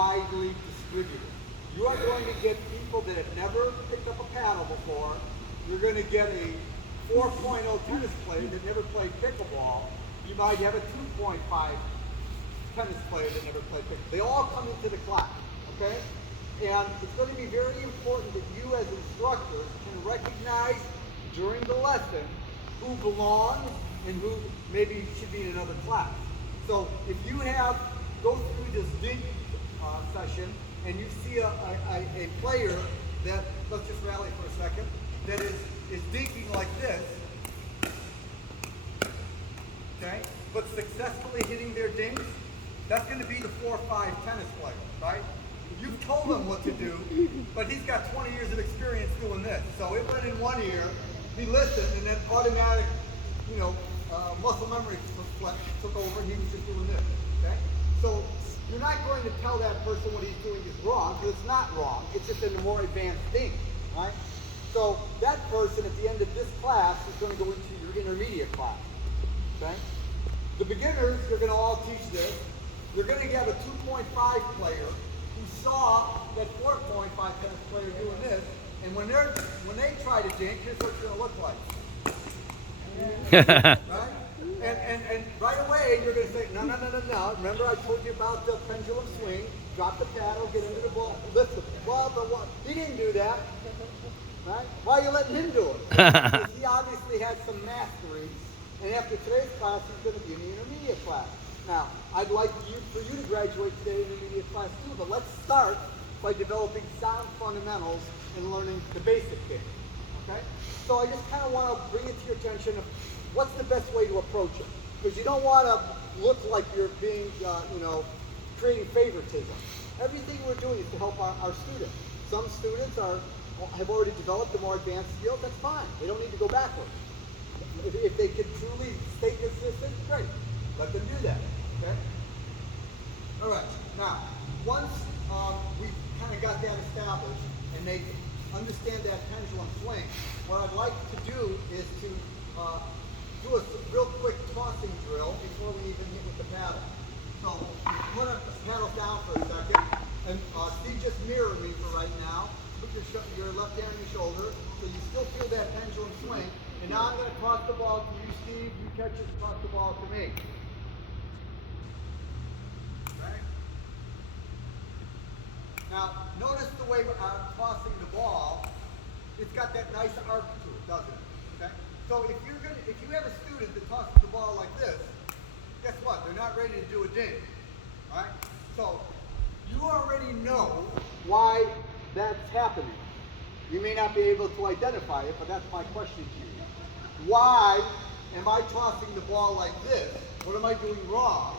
widely distributed. You are going to get people that have never picked up a paddle before. You're going to get a 4.0 tennis player that never played pickleball. You might have a 2.5 tennis player that never played pickleball. They all come into the class, okay? And it's going to be very important that you as instructors can recognize during the lesson who belongs and who maybe should be in another class. So if you go through this dink session and you see a player that, let's just rally for a second, that is dinking like this, okay, but successfully hitting their dinks, that's going to be the 4 or 5 tennis player, right? You've told him what to do, but he's got 20 years of experience doing this. So it went in one ear, he listened, and then automatic, muscle memory took over, and he was just doing this, okay? So you're not going to tell that person what he's doing is wrong, because it's not wrong. It's just in a more advanced thing, right? So that person at the end of this class is going to go into your intermediate class, okay? The beginners, you're going to all teach this. You're going to have a 2.5 player who saw that 4.5 tennis player doing this, and when they try to dink, here's what it's going to look like. Right? And right away, you're going to say, no. Remember I told you about the pendulum swing, drop the paddle, get into the ball, lift the ball. He didn't do that. Right? Why are you letting him do it? Because he obviously had some mastery, and after today's class, he's going to be in the intermediate class. Now, I'd like for you to graduate today in the intermediate class too, but let's start by developing sound fundamentals and learning the basic things. Okay? So I just kind of want to bring it to your attention of what's the best way to approach it. Because you don't want to look like you're being, creating favoritism. Everything we're doing is to help our students. Some students have already developed the more advanced skills, that's fine. They don't need to go backwards. If they can truly stay consistent, great. Let them do that, okay? All right, now, once we kind of got that established and they understand that pendulum swing, what I'd like to do is to do a real quick tossing drill before we even hit with the paddle. So, put the paddle down for a second, and Steve just mirror me for right now. Put your left hand on your shoulder, so you still feel that pendulum swing. And now I'm going to toss the ball to you, Steve. You catch it, toss the ball to me. Okay? Now, notice the way I'm tossing the ball. It's got that nice arc to it, doesn't it? Okay? So if you have a student that tosses the ball like this, guess what? They're not ready to do a dink. All right? So you already know why that's happening. You may not be able to identify it, but that's my question to you. Why am I tossing the ball like this? What am I doing wrong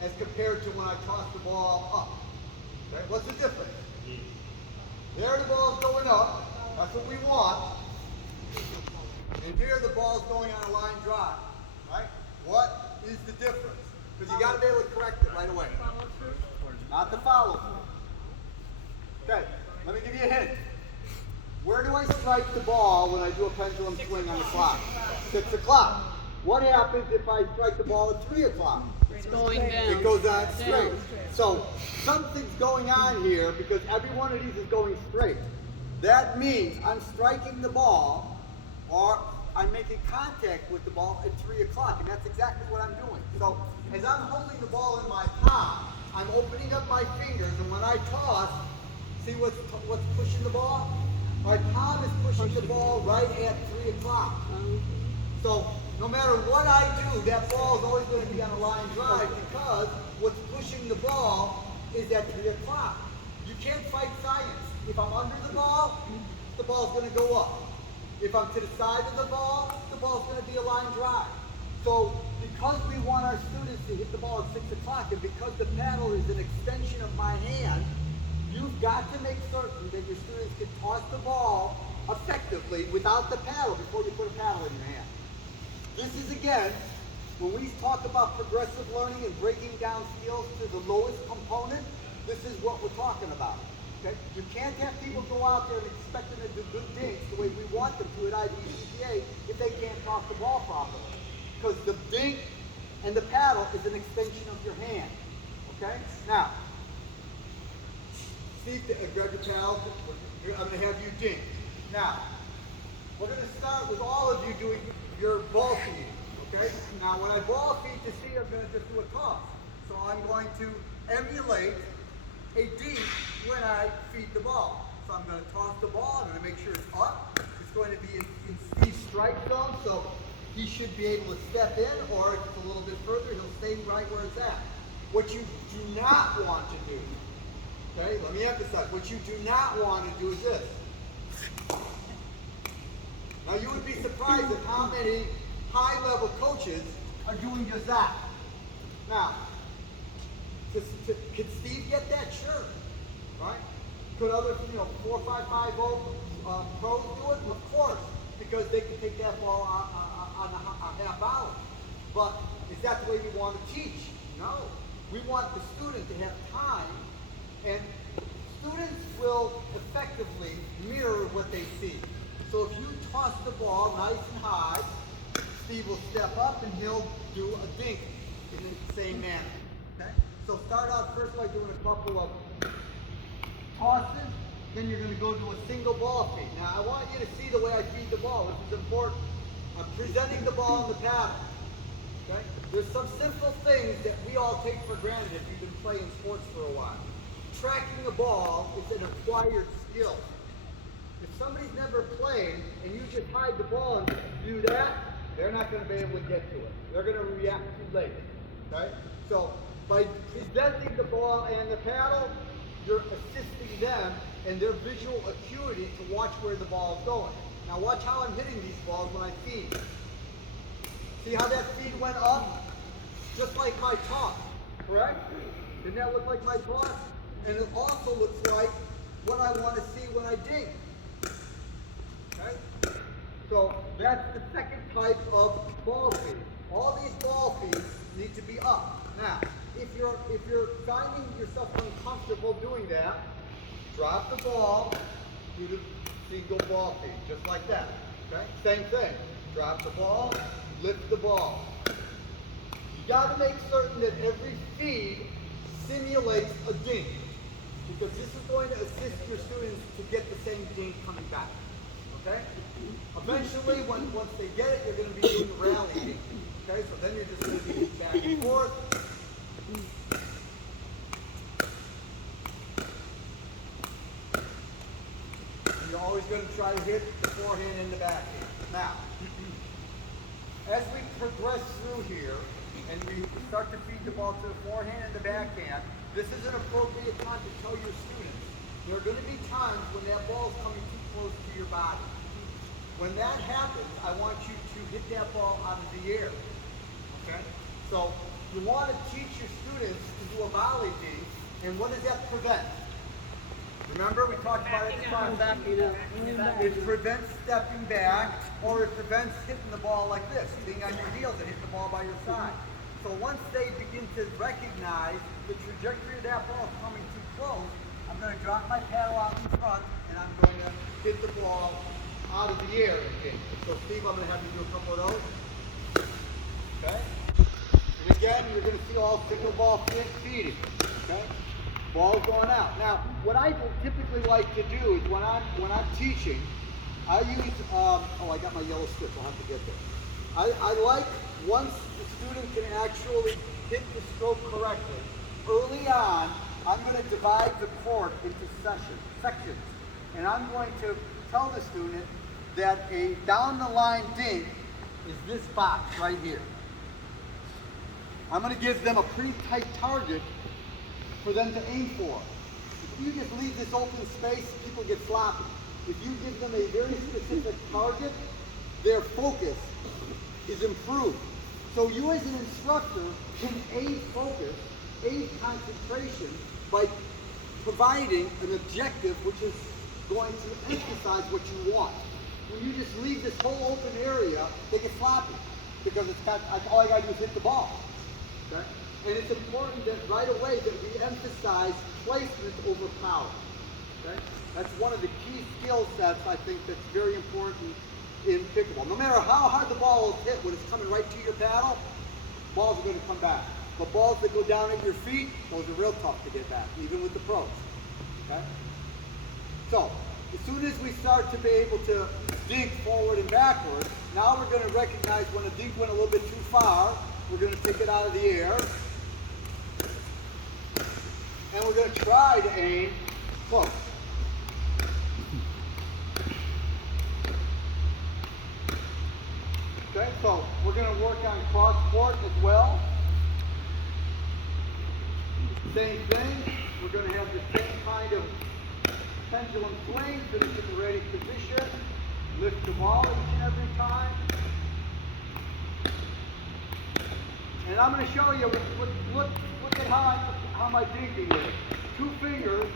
as compared to when I toss the ball up? Okay? What's the difference? There the ball's going up. That's what we want. And here the ball's going on a line drive. Right? What is the difference? Because you got to be able to correct it right away. Not the follow through. Okay, let me give you a hint. Where do I strike the ball when I do a pendulum swing on the clock? 6 o'clock. What happens if I strike the ball at 3 o'clock? It's going down. It goes on straight. So something's going on here because every one of these is going straight. That means I'm striking the ball or I'm making contact with the ball at 3 o'clock, and that's exactly what I'm doing. So as I'm holding the ball in my palm, I'm opening up my fingers, and when I toss, see what's pushing the ball? My palm is pushing the ball right at 3 o'clock. So no matter what I do, that ball is always going to be on a line drive because what's pushing the ball is at 3 o'clock. You can't fight science. If I'm under the ball's going to go up. If I'm to the side of the ball's going to be a line drive. So because we want our students to hit the ball at 6 o'clock, and because the paddle is an extension of my hand, you've got to make certain that your students can toss the ball effectively without the paddle before you put a paddle in your hand. This is, again, when we talk about progressive learning and breaking down skills to the lowest component, this is what we're talking about. Okay? You can't have people go out there and expect them to do good dinks the way we want them to at IBCPA if they can't toss the ball properly. Because the dink and the paddle is an extension of your hand. Okay? Now, Steve, grab your towel. I'm going to have you dink. Now, we're going to start with all of you doing your ball feeding. Okay? Now, when I ball feed to Steve, I'm going to just do a toss. So I'm going to emulate a dink when I feed the ball. So I'm going to toss the ball. I'm going to make sure it's up. It's going to be in Steve's strike zone, so he should be able to step in, or if it's a little bit further, he'll stay right where it's at. What you do not want to do, okay, let me emphasize, what you do not want to do is this. Now you would be surprised at how many high-level coaches are doing just that. Now, could Steve get that? Sure, right? Could other, 4, 5, 5, 0 pros do it? Of course, because they can take that ball on a half hour. But is that the way we want to teach? No. We want the student to have time, and students will effectively mirror what they see. So if you toss the ball nice and high, Steve will step up and he'll do a dink in the same manner. Okay? So start out first by doing a couple of tosses, then you're going to go to a single ball feed. Now I want you to see the way I feed the ball. This is important. I'm presenting the ball in the paddle. Okay? There's some simple things that we all take for granted if you've been playing sports for a while. Tracking the ball is an acquired skill. If somebody's never played and you just hide the ball and do that, they're not going to be able to get to it. They're going to react too late. Okay? So by presenting the ball and the paddle, you're assisting them in their visual acuity to watch where the ball is going. Now watch how I'm hitting these balls when I feed. See how that feed went up? Just like my toss, correct? Didn't that look like my toss? And it also looks like what I want to see when I dink. Okay? So that's the second type of ball feed. All these ball feeds need to be up. Now, if you're finding yourself uncomfortable doing that, drop the ball, do the single ball feed, just like that. Okay? Same thing. Drop the ball, lift the ball. You got to make certain that every feed simulates a dink, because this is going to assist your students to get the same dink coming back. Okay? Eventually, once they get it, you're going to be doing rallying. Okay? So then you're just going to be back and forth. And you're always going to try to hit the forehand and the backhand. Now, as we progress through here, and we start to feed the ball to the forehand and the backhand, this is an appropriate time to tell your students there are going to be times when that ball is coming too close to your body. When that happens, I want you to hit that ball out of the air. Okay? So you want to teach your students to do a volley dink, and what does that prevent? Remember, we talked about it. It prevents stepping back, or it prevents hitting the ball like this, being on your heels and hitting the ball by your side. So once they begin to recognize the trajectory of that ball coming too close, I'm going to drop my paddle out in front, and I'm going to hit the ball out of the air again. So Steve, I'm going to have you do a couple of those. Okay? And again, you're going to see all single ball feeding. Okay? Ball going out. Now, what I typically like to do is when I'm teaching, I use, I got my yellow strips, I'll have to get there. I like, once the student can actually hit the stroke correctly, early on, I'm going to divide the court into sections. And I'm going to tell the student that a down the line dink is this box right here. I'm going to give them a pretty tight target for them to aim for. If you just leave this open space, people get sloppy. If you give them a very specific target, their focus is improved. So you as an instructor can aid focus, aid concentration by providing an objective which is going to emphasize what you want. When you just leave this whole open area, they get sloppy because all I got to do is hit the ball. Okay? And it's important that right away that we emphasize placement over power. Okay? That's one of the key skill sets I think that's very important in pickleball. No matter how hard the ball is hit, when it's coming right to your paddle, balls are going to come back. But balls that go down at your feet, those are real tough to get back, even with the pros. Okay? So, as soon as we start to be able to dink forward and backward, now we're going to recognize when a dink went a little bit too far, we're going to take it out of the air. And we're going to try to aim close. Okay, so we're going to work on cross court as well. Same thing, we're going to have the same kind of pendulum swing, finish in the ready position, lift the ball each and every time. And I'm going to show you, look at how my dinking is. 2 fingers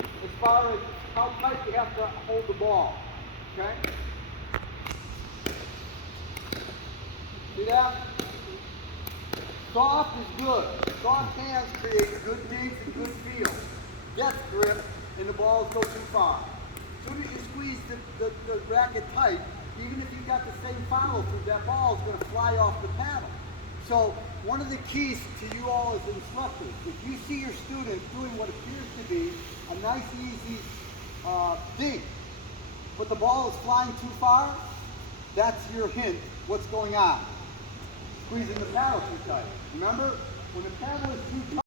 as far as how tight you have to hold the ball. Okay? See that? Soft is good. Soft hands create good dinks and good feel. Death grip and the balls go too far. As soon as you squeeze the racket tight, even if you've got the same follow through, that ball is going to fly off the paddle. So one of the keys to you all as instructors, if you see your students doing what appears to be a nice, easy dink, but the ball is flying too far, that's your hint what's going on. Squeezing the paddle too tight. Remember, when the paddle is too tight,